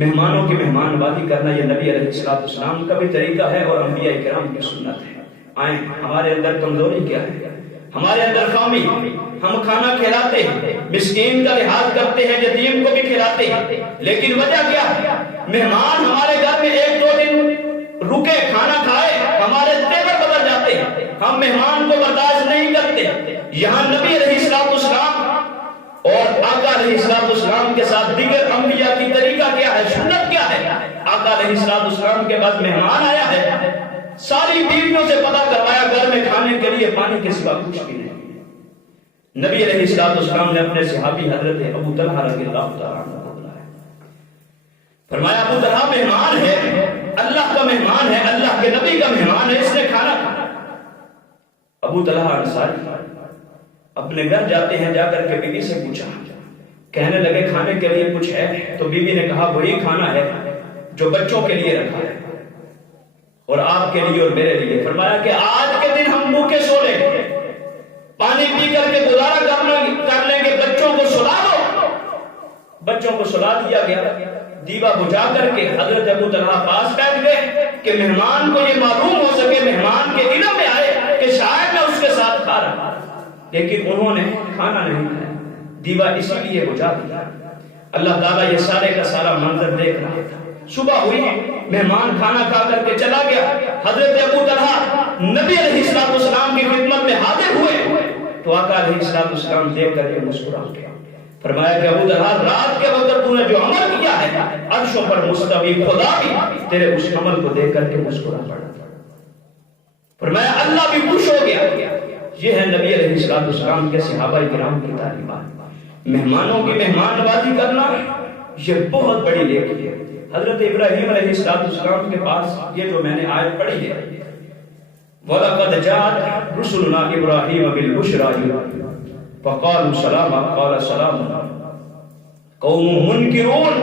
مہمانوں کی مہمان نوازی کرنا، یہ نبی علیہ السلام کا بھی طریقہ ہے اور انبیاء کرام کی سنت ہے۔ آئیں، ہمارے اندر کمزوری کیا ہے؟ ہمارے اندر خامی، ہم کھانا کھلاتے ہیں، مسکین کا لحاظ کرتے ہیں، یتیم کو بھی کھلاتے ہیں، لیکن وجہ کیا ہے؟ مہمان ہمارے گھر میں 1-2 دن رکے، کھانا کھائے، ہمارے تیور بدل جاتے ہیں، ہم مہمان کو برداشت نہیں کرتے۔ یہاں نبی علیہ السلام اور آقا علیہ السلام کے ساتھ دیگر انبیاء کی طریقہ کیا ہے، سنت کیا ہے؟ آقا علیہ السلام کے بعد مہمان آیا ہے، ساری بیویوں سے پتہ کروایا گھر میں کھانے کے لیے پانی کے سوا کچھ بھی نہیں۔ نبی علیہ السلام نے اپنے صحابی حضرت ابو طلحہ رضی اللہ تعالیٰ عنہ کو بلایا، فرمایا ابو طلحہ مہمان ہے، اللہ کا مہمان ہے، اللہ کے نبی کا مہمان ہے، اس نے کھانا کھانا۔ ابو طلحہ انصاری اپنے گھر جاتے ہیں، جا کر کے بیوی سے پوچھا، کہنے لگے کھانے کے لیے کچھ ہے؟ تو بیوی نے کہا وہی کھانا ہے جو بچوں کے لیے رکھا ہے اور آپ کے لیے اور میرے لیے۔ فرمایا کہ آج کے دن ہم بھوکے سو لیں گے، پانی پی کر کے گزارا کر لیں گے، بچوں کو سلا دو۔ بچوں کو سلا دیا گیا، دیوا بجھا کر کے حضرت ابو طلحہ پاس بیٹھ گئے کہ مہمان کو یہ معلوم ہو سکے، مہمان کے علم میں آئے کہ شاید میں اس کے ساتھ کھا رہا، لیکن انہوں نے کھانا نہیں کھایا، دیوا اسی لیے بجھا دیا۔ اللہ تعالیٰ یہ سارے کا سارا منظر دیکھ رہا تھا۔ صبح ہوئی، مہمان کھانا کھا کر کے چلا گیا، حضرت ابو طلحہ نبی علیہ السلام کی خدمت میں حاضر ہوئے تو آقا علیہ السلام دیکھ کر کے مسکرا گیا، فرمایا کہ ابو طلحہ رات کے وقت تو نے جو عمل کیا ہے، عرشوں پر مستوی خدا بھی تیرے اس عمل کو دیکھ کر کے مسکرا پڑا، فرمایا اللہ بھی خوش ہو گیا۔ یہ ہے نبی علیہ السلام کے صحابہ کرام کی تعلیمات۔ مہمانوں کی مہمان نوازی کرنا یہ بہت بڑی نیکی ہے۔ حضرت ابراہیم علیہ السلام کے پاس یہ جو میں نے آیت پڑھی ہے، وَلَقَدْ جَاءَتْ رُسُلُنَا إِبْرَاهِيمَ بِالْبُشْرَىٰ فَقَالُوا سَلَامًا قَالَ سَلَامٌ قَوْمٌ مُنْكِرُونَ۔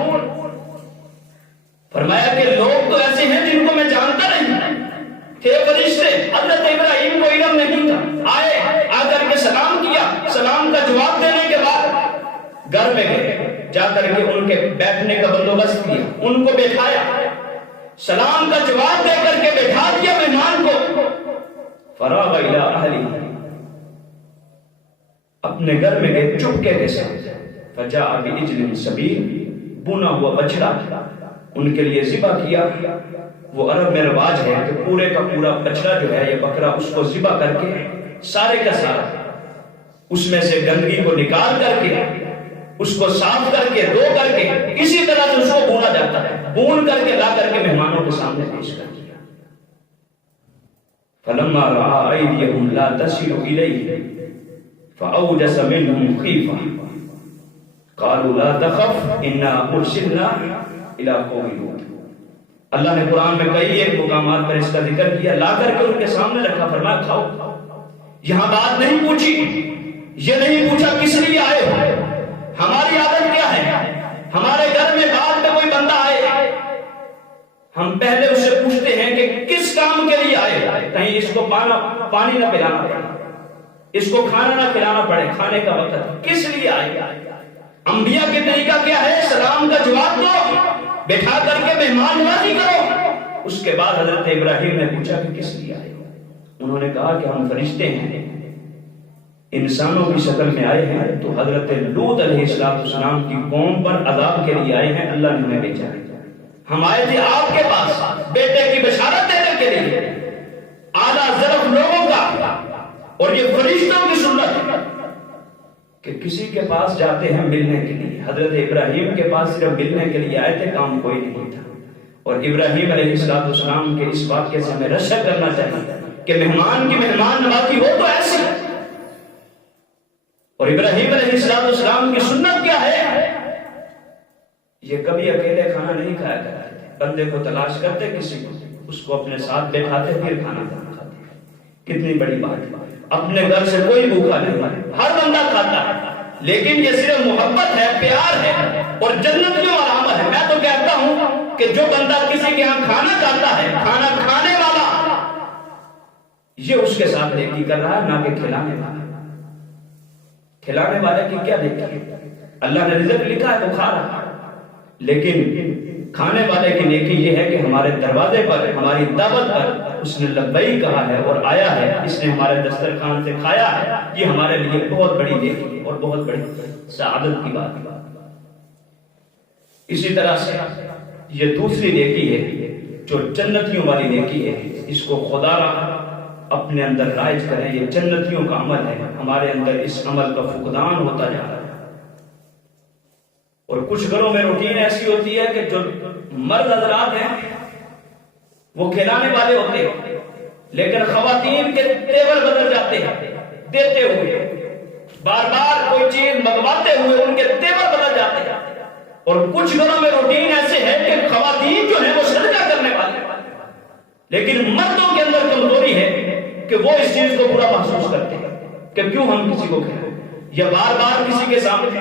فرمایا کہ لوگ تو ایسے ہیں جن کو میں جانتا نہیں تھے، فرشتے، حضرت ابراہیم کو علم نہیں تھا، آئے، آ کر کے سلام کیا، سلام کا جواب دینے کے بعد گھر میں گئے، جا کر کے ان کے بیٹھنے کا بندوبست کیا، ان کو بٹھایا، سلام کا جواب دے کر کے بٹھا دیا مہمان کو۔ فراغ الی اہلہ، اپنے گھر میں گئے چپکے کے ساتھ، فجاء بعجل سمین، بنا ہوا بچڑا ان کے لیے ذبح کیا۔ وہ عرب میں رواج ہے کہ پورے کا پورا بچڑا جو ہے یہ بکرا، اس کو ذبح کر کے سارے کا سارا اس میں سے گندگی کو نکال کر کے اس کو صاف کر کے دھو کر کے اسی طرح سے اس کو بھونا جاتا ہے، بھون کر کے لا کر کے مہمانوں کے سامنے پیش کر دیا۔ فلما رأى أيديهم لا تصل إليه فأوجس منهم خيفة قالوا لا تخف إنا أرسلنا إلى قوم لوط۔ اللہ نے قرآن میں کئی ایک مقامات پر اس کا ذکر کیا، لا کر کے ان کے سامنے رکھا، فرمایا کھاؤ۔ یہاں بات نہیں پوچھی، یہ نہیں پوچھا کس لیے آئے ہو، ہماری عادت کیا ہے؟ ہمارے گھر میں بعد میں کوئی بندہ آئے، ہم پہلے اس سے پوچھتے ہیں کہ کس کام کے لیے آئے، کہیں اس کو پانی نہ پلانا پڑے، اس کو کھانا نہ کھلانا پڑے، کھانے کا وقت کس لیے آئے۔ انبیاء کے طریقہ کیا ہے؟ سلام کا جواب دو، بیٹھا کر کے مہمان نوازی کرو۔ اس کے بعد حضرت ابراہیم نے پوچھا کہ کس لیے آئے؟ انہوں نے کہا کہ ہم فرشتے ہیں، انسانوں کی شکل میں آئے ہیں، تو حضرت لوط علیہ السلام کی قوم پر عذاب کے لیے آئے ہیں، اللہ نے ہمیں بھیجا ہے۔ ہم آئے تھے آپ کے پاس بیٹے کی بشارت دینے کے لیے، اعلیٰ ظرف لوگوں کا، اور یہ فرشتوں کی سنت ہے کہ کسی کے پاس جاتے ہیں ملنے کے لیے۔ حضرت ابراہیم کے پاس صرف ملنے کے لیے آئے تھے، کام کوئی نہیں تھا۔ اور ابراہیم علیہ السلام کے اس واقعے سے ہمیں رشک کرنا چاہیے کہ مہمان کی مہمان نوازی ہو تو ایسی۔ اور ابراہیم علیہ السلام کی سنت کیا ہے؟ یہ کبھی اکیلے کھانا نہیں کھایا کرتے تھے، بندے کو تلاش کرتے کسی کو، اس کو اپنے ساتھ بٹھاتے پھر کھانا کھاتے۔ کتنی بڑی بات ہے، اپنے گھر سے کوئی بھوکا نہیں، ہر بندہ کھاتا ہے، لیکن یہ صرف محبت ہے، پیار ہے اور جنتیوں والا عمل ہے۔ میں تو کہتا ہوں کہ جو بندہ کسی کے ہاں کھانا کھاتا ہے، کھانا کھانے والا، یہ اس کے ساتھ نیکی کر رہا ہے، نہ کہ کھلانے والا۔ کھلانے والے کی کیا نیکی ہے؟ اللہ نے رزق لکھا ہے تو کھا رہا ہے، لیکن کھانے والے کی نیکی یہ ہے کہ ہمارے دروازے پر، ہماری دعوت پر اس نے لبیک کہا ہے اور آیا ہے، اس نے ہمارے دسترخوان سے کھایا ہے، یہ ہمارے لیے بہت بڑی نیکی ہے اور بہت بڑی سعادت کی بات ہے۔ اسی طرح سے یہ دوسری نیکی ہے جو جنتیوں والی نیکی ہے، اس کو خدا را اپنے اندر رائج کریں، یہ جنتیوں کا عمل ہے، ہمارے اندر اس عمل کا فقدان ہوتا جا رہا ہے۔ اور کچھ گھروں میں روٹین ایسی ہوتی ہے کہ جو مرد حضرات ہیں وہ کھلانے والے ہوتے ہیں، لیکن خواتین کے تیور بدل جاتے ہیں، دیتے ہوئے بار بار کوئی چیز منگواتے ہوئے ان کے تیور بدل جاتے ہیں۔ اور کچھ گھروں میں روٹین ایسے ہے کہ خواتین جو ہیں وہ صدقہ کرنے والے، لیکن مردوں کے اندر کمزوری ہے کہ وہ اس چیز کو برا محسوس کرتے ہیں کہ کیوں ہم کسی کو کھلائیں یا بار بار کسی کے سامنے۔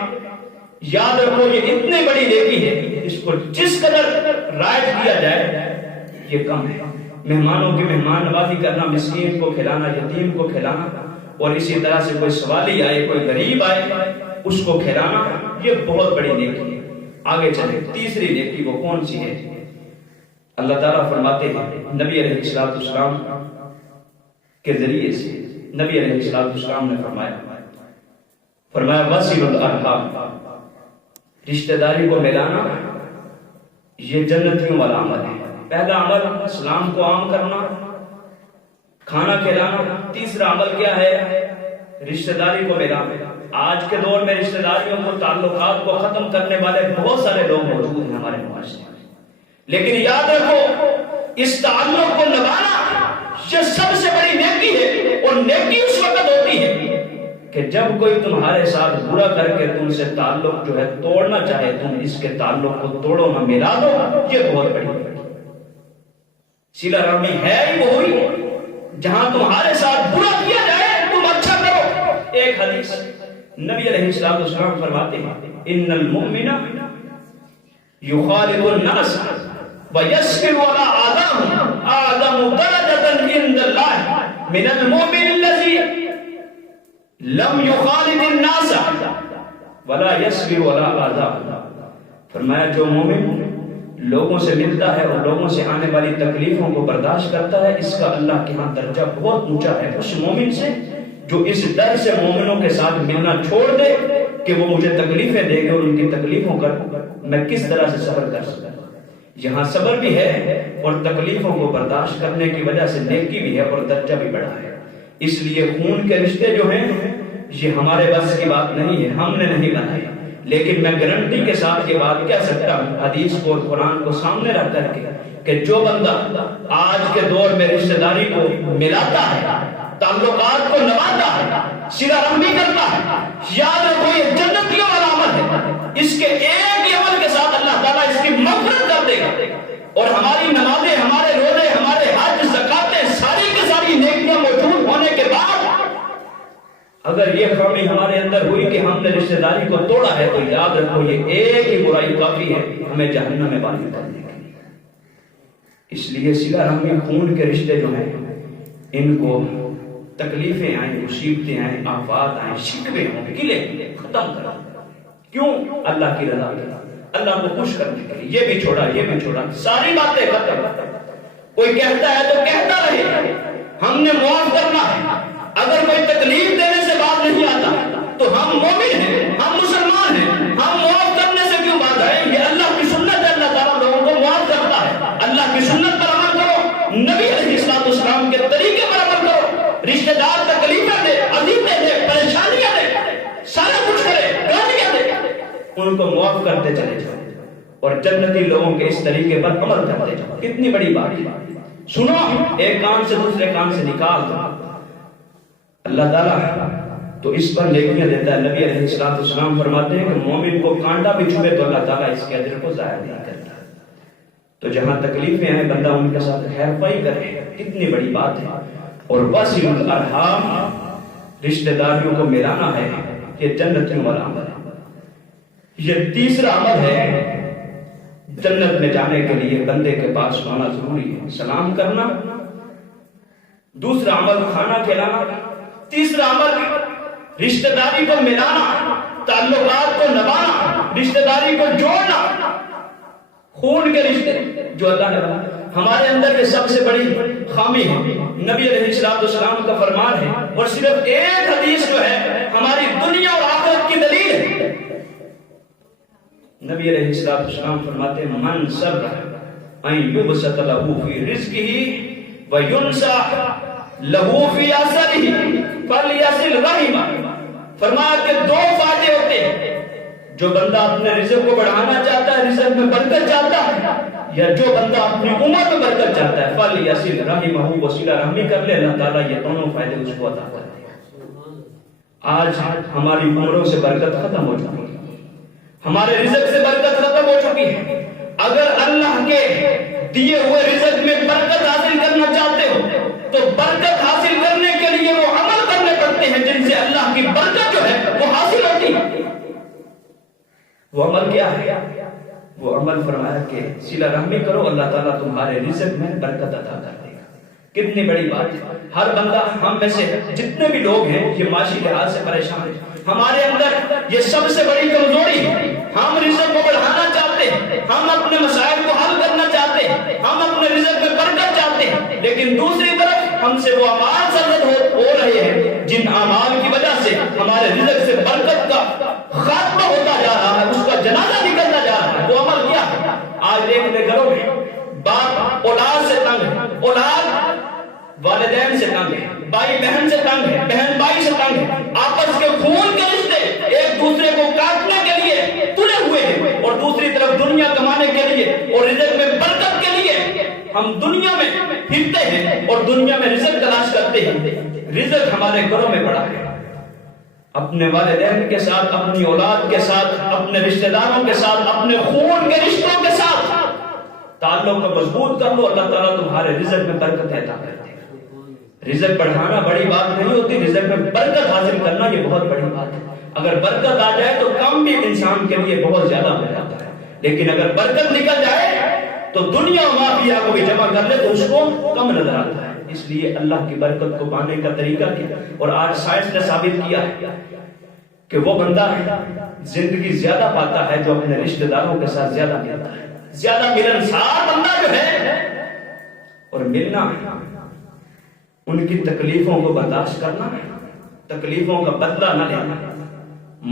یاد رکھو یہ اتنی بڑی نیکی ہے، اس کو جس قدر رائج کیا جائے یہ کم ہے۔ مہمانوں کی مہمان نوازی کرنا، مسکین کو کھلانا، یتیم کو کھلانا، اور اسی طرح سے کوئی سوالی آئے، کوئی غریب آئے اس کو کھلانا، یہ بہت بڑی نیکی ہے۔ آگے چلیں، تیسری نیکی وہ کون سی ہے؟ اللہ تعالیٰ فرماتے ہیں نبی علیہ السلام کے ذریعے سے، نبی علیہ السلام نے فرمایا وصل الارحام، رشتہ داری کو ملانا، یہ جنتیوں والا عمل ہے۔ پہلا عمل سلام کو عام کرنا، کھانا کھلانا۔ تیسرا عمل کیا ہے؟ رشتہ داری کو ملانا۔ آج کے دور میں رشتہ داریوں کو، تعلقات کو ختم کرنے والے بہت سارے لوگ موجود ہیں ہمارے معاشرے میں، لیکن یاد رکھو اس تعلق کو نبھانا یہ سب سے بڑی نیکی ہے۔ اور نیکی اس وقت ہوتی ہے کہ جب کوئی تمہارے ساتھ برا کر کے تم سے تعلق جو ہے توڑنا چاہے، تم اس کے تعلق کو توڑو نہ، ملا دو، یہ بہت بڑی بات ہے۔ صلہ رحمی ہے ہی وہی جہاں تمہارے ساتھ برا کیا جائے تم اچھا کرو۔ ایک حدیث نبی علیہ السلام فرماتے ہیں ان المؤمن یخالط الناس ویصبر علی آذاهم اعظم درجة عند الله من المؤمن الذي لم یخالط الناس ولا یصبر علی آذاهم۔ فرمایا جو مومن لوگوں سے ملتا ہے اور لوگوں سے آنے والی تکلیفوں کو برداشت کرتا ہے، اس کا اللہ کے ہاں درجہ بہت اونچا ہے اس مومن سے جو اس ڈر سے مومنوں کے ساتھ ملنا چھوڑ دے کہ وہ مجھے تکلیفیں دے گے اور ان کی تکلیفوں پر میں کس طرح سے صبر کر سکتا ہوں۔ یہاں صبر بھی ہے اور تکلیفوں کو برداشت کرنے کی وجہ سے نیکی بھی ہے اور درجہ بھی بڑھا ہے۔ اس لیے خون کے رشتے جو ہیں یہ ہمارے بس کی بات نہیں ہے، ہم نے نہیں بنائے، لیکن میں گارنٹی کے ساتھ یہ بات کہہ سکتا ہوں حدیث کو اور قرآن کو سامنے رکھ کر کے کہ جو بندہ آج کے دور میں رشتہ داری کو ملاتا ہے، تعلقات کو نبھاتا ہے، صلہ رحمی کرتا ہے، یاد رکھو یہ جنتیوں والا عمل ہے۔ اس کے ایک ہی عمل کے ساتھ اللہ تعالیٰ اس کی مغفرت کر دے گا، اور ہماری نمازیں، ہمارے روزے، ہمارے حج، زکاتیں، ساری کی ساری نیکیاں موجود ہونے کے بعد اگر یہ خامی ہمارے اندر ہوئی کہ ہم نے رشتہ داری کو توڑا ہے تو یاد رکھو یہ ایک ہی برائی کافی ہے ہمیں جہنم میں باندھ کرنے کے لیے۔ اس لیے صلہ رحمی خون کے رشتے جو ہیں ان کو تکلیفیں آئیں، مصیبتیں آئیں، آفات آئیں، شکوے ہوں، گلے ختم کرو۔ کیوں؟ اللہ کی رضا کے لیے، اللہ کو خوش کرنے کے لیے۔ یہ بھی چھوڑا، یہ بھی چھوڑا، ساری باتیں ختم۔ کوئی کہتا ہے تو کہتا رہے، ہم نے معاف کرنا ہے۔ اگر کوئی تکلیف دینے سے بات نہیں آتا تو ہم مومن ہیں، ہم مسلمان ہیں، ہم معاف کرنے سے کیوں بات آئے؟ یہ اللہ کی سنت ہے، اللہ تعالیٰ لوگوں کو معاف کرتا ہے۔ اللہ کی سنت پر عمل کرو، نبی علیہ السلام کے طریقے پر عمل کرو۔ رشتہ دار تکلیفیں دے، عذیتیں دے، پریشانیاں دے، سارا کچھ کرے، گالیاں دے، ان کو معاف کرتے چلے جاؤ اور جنتی لوگوں کے اس طریقے پر عمل کرتے جاؤ۔ کتنی بڑی بات ہے۔ سنو، ایک کان سے دوسرے کان سے نکال دو۔ اللہ تعالیٰ تو اس پر نیکیاں دیتا ہے۔ نبی علیہ السلام فرماتے ہیں کہ مومن کو کانٹا بھی چھوے تو اللہ تعالیٰ اس کے اجر کو ضائع نہیں کرتا۔ تو جہاں تکلیفیں ہیں بندہ ان کے ساتھ خیر خواہی کرے، کتنی بڑی بات ہے۔ اور وصل الارحام، رشتہ داریوں کو ملانا ہے، یہ جنتیوں والا عمل ہے۔ یہ تیسرا عمل ہے جنت میں جانے کے لیے بندے کے پاس ہونا ضروری ہے، سلام کرنا۔ دوسرا عمل کھانا کھلانا۔ تیسرا عمل رشتہ داری کو ملانا، تعلقات کو نبھانا، رشتہ داری کو جوڑنا، خون کے رشتے جو اللہ نے بنائے۔ ہمارے اندر یہ سب سے بڑی خامی ہے۔ نبی علیہ السلام کا فرمان ہے، اور صرف ایک حدیث جو ہے ہماری دنیا اور آخرت کی دلیل ہے۔ نبی علیہ السلام فرماتے ہیں من سر ان یبسط له فی رزقه وینسا له فی اثره فلیصل رحمہ۔ فرمایا کہ دو فائدے ہوتے ہیں، جو بندہ اپنے رزق کو بڑھانا چاہتا ہے، رزق میں برکت چاہتا ہے، یا جو بندہ اپنی عمر میں برکت چاہتا ہے، فلیصل رحمہ، وہ صلہ رحمی کر لے، اللہ تعالیٰ یہ دونوں فائدے اس کو عطا کرتے ہیں۔ آج ہماری عمروں سے برکت ختم ہو چکی ہے، ہمارے رزق سے برکت ختم ہو چکی ہے۔ اگر اللہ کے دیے ہوئے رزق میں برکت حاصل کرنا چاہتے ہو تو برکت حاصل کرنے کے لیے وہ عمل کرنے پڑتے ہیں جن سے اللہ کی برکت جو ہے وہ حاصل ہوتی ہے۔ وہ عمل کیا ہے؟ وہ عمل فرمایا کہ صلہ رحمی کرو، اللہ تعالیٰ تمہارے رزق میں برکت عطا کر دے گا۔ کتنی بڑی بات ہے۔ ہر بندہ، ہم میں سے جتنے بھی لوگ ہیں یہ معاشی لحاظ سے پریشان ہیں، ہمارے اندر یہ سب سے بڑی کمزوری ہے۔ ہم رزق کو بڑھانا چاہتے ہیں، ہم اپنے مسائل کو حل کرنا چاہتے ہیں، ہم اپنے رزق میں برکت چاہتے ہیں، لیکن دوسری طرف ہم سے وہ اعمال سرزد ہو رہے ہیں جن اعمال کی وجہ سے ہمارے رزق سے برکت کا خاتمہ ہوتا جا رہا ہے، اس کا جنازہ نکلتا جا رہا ہے۔ وہ عمل کیا ہے؟ آج دیکھ لے گھروں میں باپ اولاد سے تنگ ہے، اولاد والدین سے تنگ ہے، بھائی بہن سے تنگ ہے، بہن بھائی سے تنگ ہے، آپس کے خون کے رشتے ایک دوسرے کو کاٹنے کے لیے تلے ہوئے ہیں، اور دوسری طرف دنیا کمانے کے لیے اور رزق میں برکت کے لیے ہم دنیا میں پھرتے ہیں اور دنیا میں رزق تلاش کرتے ہیں۔ رزق ہمارے گھروں میں پڑا ہے۔ اپنے والدین کے ساتھ، اپنی اولاد کے ساتھ، اپنے رشتہ داروں کے ساتھ، اپنے خون کے رشتوں کے ساتھ تعلق کو مضبوط کر لو، اللہ تعالیٰ تمہارے رزق میں برکت عطا کر دے گا۔ رزق بڑھانا بڑی بات نہیں ہوتی، رزق میں برکت حاصل کرنا یہ بہت بڑی بات ہے۔ اگر برکت آ جائے تو کم بھی انسان کے لیے بہت زیادہ ہو جاتا ہے، لیکن اگر برکت نکل جائے تو دنیا و مافیا کو بھی جمع کر لے تو اس کو کم نظر آتا ہے۔ اس لیے اللہ کی برکت کو پانے کا طریقہ کیا، اور آج سائنس نے ثابت کیا ہے کہ وہ بندہ زندگی زیادہ پاتا ہے جو اپنے رشتہ داروں کے ساتھ زیادہ ملتا ہے۔ زیادہ ملنسار بندہ جو ہے، اور ملنا ان کی تکلیفوں کو برداشت کرنا، تکلیفوں کا بدلہ نہ لینا،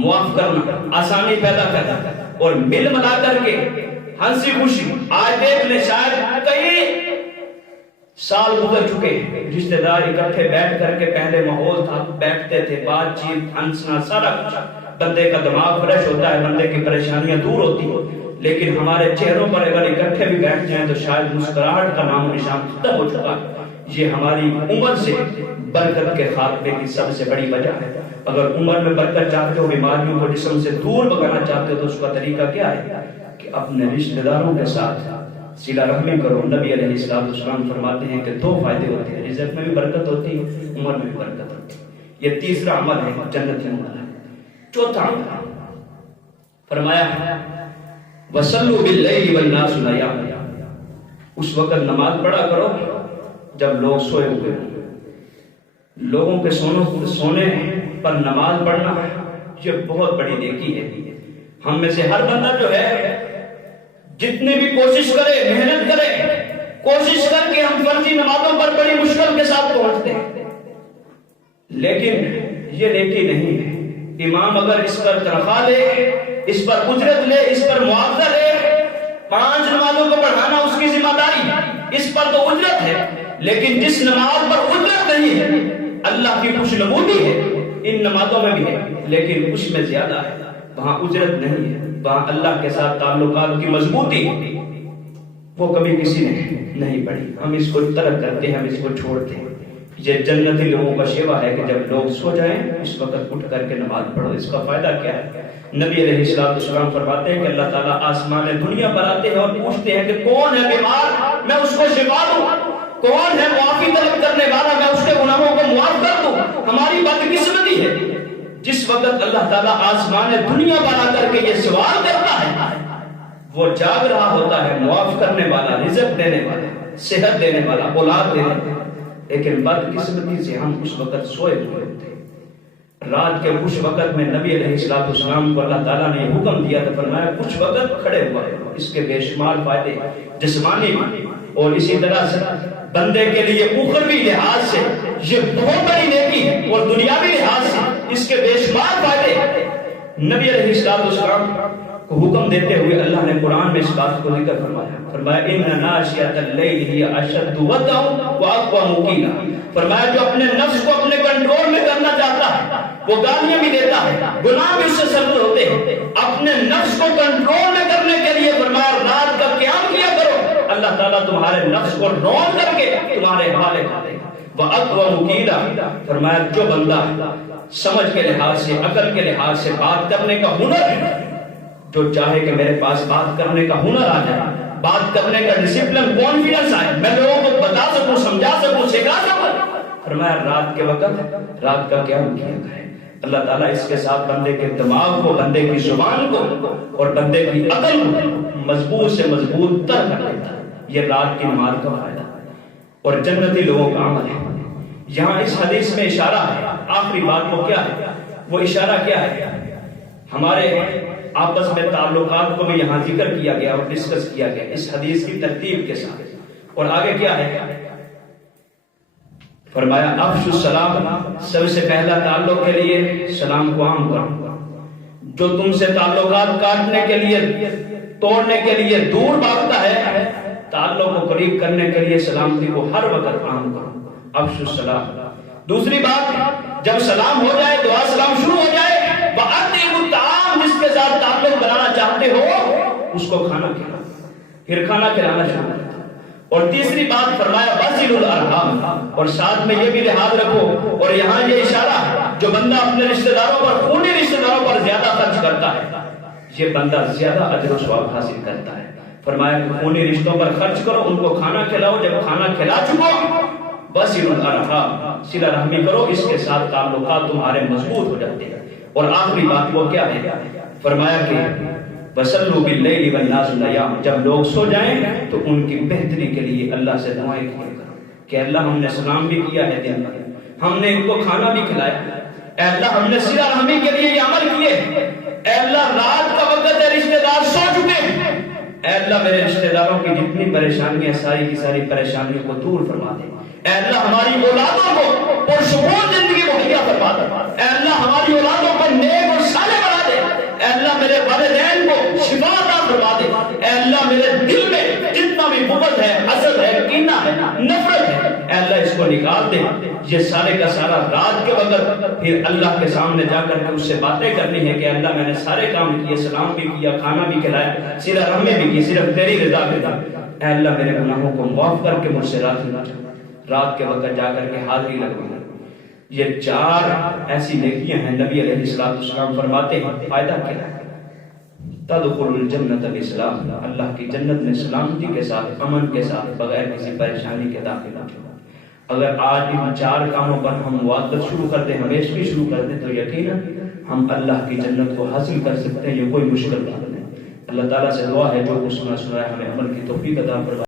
معاف کرنا، آسانی پیدا کرنا، اور مل ملا کر کے ہنسی خوشی۔ آج دیکھ لے، شاید کئی سال گزر چکے ہیں، رشتہ دار اکٹھے بیٹھ کر کے پہلے ماحول تھا، بیٹھتے تھے، بات چیت، ہنسنا، سارا کچھ، بندے کا دماغ فریش ہوتا ہے، بندے کی پریشانیاں دور ہوتی ہیں۔ لیکن ہمارے چہروں پر اگر اکٹھے بھی بیٹھ جائیں تو شاید مسکراہٹ کا نام و نشان ختم ہو چکا ہے۔ یہ ہماری عمر سے برکت کے خاتمے کی سب سے بڑی وجہ ہے۔ اگر عمر میں برکت چاہتے ہو، بیماریوں کو جسم سے دور بھگانا چاہتے ہو، تو اس کا طریقہ کیا ہے کہ اپنے رشتہ داروں کے ساتھ صلہ رحمی کرو۔ نبی علیہ السلام فرماتے ہیں کہ دو فائدے ہوتے ہیں، رزق میں بھی برکت ہوتی ہے، عمر میں بھی برکت ہوتی ہے۔ یہ تیسرا عمل ہے جنتی عمل ہے۔ چوتھا عمل فرمایا وَصَلُّوا بِاللَّيْلِ وَالنَّاسُ نِيَامٌ، اس وقت نماز پڑھا کرو جب لوگ سوئے ہوئے ہوں۔ لوگوں کے سونے پر نماز پڑھنا یہ بہت بڑی نیکی ہے۔ ہم میں سے ہر بندہ جو ہے جتنی بھی کوشش کرے، محنت کرے، کوشش کر کے ہم فرضی نمازوں پر بڑی مشکل کے ساتھ پہنچتے ہیں، لیکن یہ نیکی نہیں ہے۔ امام اگر اس پر تنخواہ لے، اس پر اجرت لے، اس پر معاوضہ لے، 5 نمازوں کو پڑھانا اس کی ذمہ داری، اس پر تو اجرت ہے، لیکن جس نماز پر اجرت نہیں ہے، اللہ کی خوش نمودی ہے، ان نمازوں میں بھی ہے لیکن اس میں زیادہ ہے، وہاں اجرت نہیں ہے، وہاں اللہ کے ساتھ تعلقات کی مضبوطی وہ کبھی کسی نے نہیں پڑھی۔ ہم اس کو ترک کرتے ہیں، ہم اس کو چھوڑتے ہیں۔ یہ جنتی لوگوں کا شیوا ہے کہ جب لوگ سو جائیں اس وقت اٹھ کر کے نماز پڑھو۔ اس کا فائدہ کیا ہے؟ نبی علیہ السلام فرماتے ہیں کہ اللہ تعالیٰ آسمان دنیا پر آتے ہیں اور پوچھتے ہیں کہ کون ہے بیمار، میں اس کو شفا دوں، کون ہے معافی طلب کرنے والا، میں اس کے گناہوں کو معاف کر دوں۔ ہماری بدقسمتی ہے جس وقت اللہ تعالیٰ آسمان دنیا پر آ کر کے یہ سوال کرتا ہے وہ جاگ رہا ہوتا ہے، معاف کرنے والا، رزق دینے والا، صحت دینے والا، اولاد دینے والا، لیکن بدقسمتی سے ہم اس وقت سوئے ہوئے ہوتے ہیں۔ رات کے کچھ وقت میں نبی علیہ السلام کو اللہ تعالیٰ نے حکم دیا تو فرمایا کچھ وقت کھڑے ہوئے، اس کے بے شمار فائدے جسمانی اور اسی طرح سے بندے کے لیے اخروی لحاظ سے یہ بہت بڑی نیکی ہے، اور دنیاوی لحاظ سے اس کے بے شمار فائدے۔ نبی علیہ السلام کو حکم دیتے ہوئے اللہ نے قرآن میں اس بات کو ذکر فرمایا ان ناشئۃ اللیل ہی اشد وطئا واقوم قیلا، فرمایا جو اپنے نفس کو اپنے کنٹرول میں کرنا چاہتا ہے وہ گالیاں بھی دیتا ہے، گناہ بھی اس سے سرد ہوتے ہیں، اپنے نفس کو کنٹرول میں کرنے کے لیے فرمایا رات کا قیام کیا کرو، اللہ تعالیٰ تمہارے نفس کو رون کر کے تمہارے حوالے کر دے گا۔ واقوم قیلا، فرمایا جو بندہ سمجھ کے لحاظ سے، عقل کے لحاظ سے بات کرنے کا ہنر ہے، جو چاہے کہ میرے پاس بات کرنے کا ہنر آ جائے، بات کرنے کا ڈسپلن، کانفیڈنس آئے، میں لوگوں کو بتا سکوں، سمجھا سکوں، سکھا سکوں، فرمایا رات کے وقت رات کا قیام کیا کرے۔ اللہ تعالیٰ اس کے ساتھ بندے کے دماغ کو، بندے کی زبان کو اور بندے کی عقل کو مضبوط سے مضبوط تر کر دیتا ہے۔ یہ رات کی نماز کا فائدہ اور جنتی لوگوں کا عمل ہے۔ یہاں اس حدیث میں اشارہ ہے، آخری بات وہ کیا ہے؟ وہ اشارہ کیا ہے؟ ہمارے آپس میں تعلقات کو بھی یہاں ذکر کیا گیا اور ڈسکس کیا گیا اس حدیث کی ترتیب کے ساتھ، اور آگے کیا ہے؟ فرمایا افشوا السلام، سب سے پہلا تعلق کے لیے سلام کو عام کرو، جو تم سے تعلقات کاٹنے کے لیے، توڑنے کے لیے دور بھاگتا ہے، تعلق کو قریب کرنے کے لیے سلامتی کو ہر وقت عام کرو، افشوا السلام۔ دوسری بات، جب سلام ہو جائے، دعا سلام شروع ہو جائے، وَأَطْعِمُوا الطَّعَامَ، جس کے ساتھ تعلق بنانا چاہتے ہو اس کو کھانا کھلانا، پھر کھانا کھلانا شروع کرو۔ اور تیسری بات فرمایا وَصِلُوا الْأَرْحَامَ، اور ساتھ میں یہ بھی لحاظ رکھو، اور یہاں یہ اشارہ، جو بندہ اپنے رشتہ داروں پر، خونی رشتہ داروں پر زیادہ خرچ کرتا ہے یہ بندہ زیادہ اجر و ثواب حاصل کرتا ہے۔ فرمایا کہ خونی رشتوں پر خرچ کرو، ان کو کھانا کھلاؤ، جب کھانا کھلا چکو وَصِلُوا الْأَرْحَامَ، صلہ رحمی کرو، اس کے ساتھ تعلقات تمہارے مضبوط ہو جاتے ہیں۔ اور آخری بات وہ کیا ہے؟ فرمایا کہ وَصَلُّوا بِاللَّيْلِ وَالنَّاسُ نِيَامٌ، جب لوگ سو جائیں تو ان کی بہتری کے لیے اللہ سے دعائیں کیا کرو کہ اللہ ہم نے سلام بھی کیا ہے دن بھر، ہم نے ان کو کھانا بھی کھلایا، اے اللہ ہم نے صلہ رحمی کے لیے یہ عمل کیے، اے اللہ رات کا وقت ہے، رشتہ دار سو چکے ہیں، اے اللہ میرے رشتہ داروں کی جتنی پریشانیاں ساری کی ساری پریشانیوں کو دور فرما دے، اے اللہ ہماری اولادوں کو پرسکون زندگی مہیا فرما دے، اے اللہ ہماری اولادوں کو نیک اور صالح بنا دے، اے اللہ میرے والدین کو شفا عطا فرما دے، اے اللہ میرے دل میں جتنا بھی بغض ہے، حسد ہے، کینہ ہے، نفرت ہے، اے اللہ اس کو نکال دے۔ یہ سارے کا سارا رات کے وقت پھر اللہ کے سامنے جا کر کے اس سے باتیں کرنی ہے کہ اللہ میں نے سارے کام کیے، سلام بھی کیا، کھانا بھی کھلایا، صلہ رحمی بھی کی، صرف تیری رضا کے لیے، اے اللہ میرے گناہوں کو معاف کر کے مجھ سے رات کے وقت جا کر کے حاضری لگوانا۔ یہ 4 ایسی نیکیاں ہیں، نبی علیہ السلام فرماتے ہیں فائدہ کیا ہے؟ تدخل الجنت بسلام، اللہ کی جنت میں سلامتی کے ساتھ، امن کے ساتھ، بغیر کسی پریشانی کے داخل ہو۔ اگر آج ان 4 کاموں پر ہم موافقت شروع کر دیں، ہمیشہ بھی شروع کر دیں، تو یقیناً ہم اللہ کی جنت کو حاصل کر سکتے ہیں. یہ کوئی مشکل بات نہیں. اللہ تعالیٰ سے دعا ہے جو کچھ سنا ہے ہمیں عمل کی توفیق عطا فرمائے.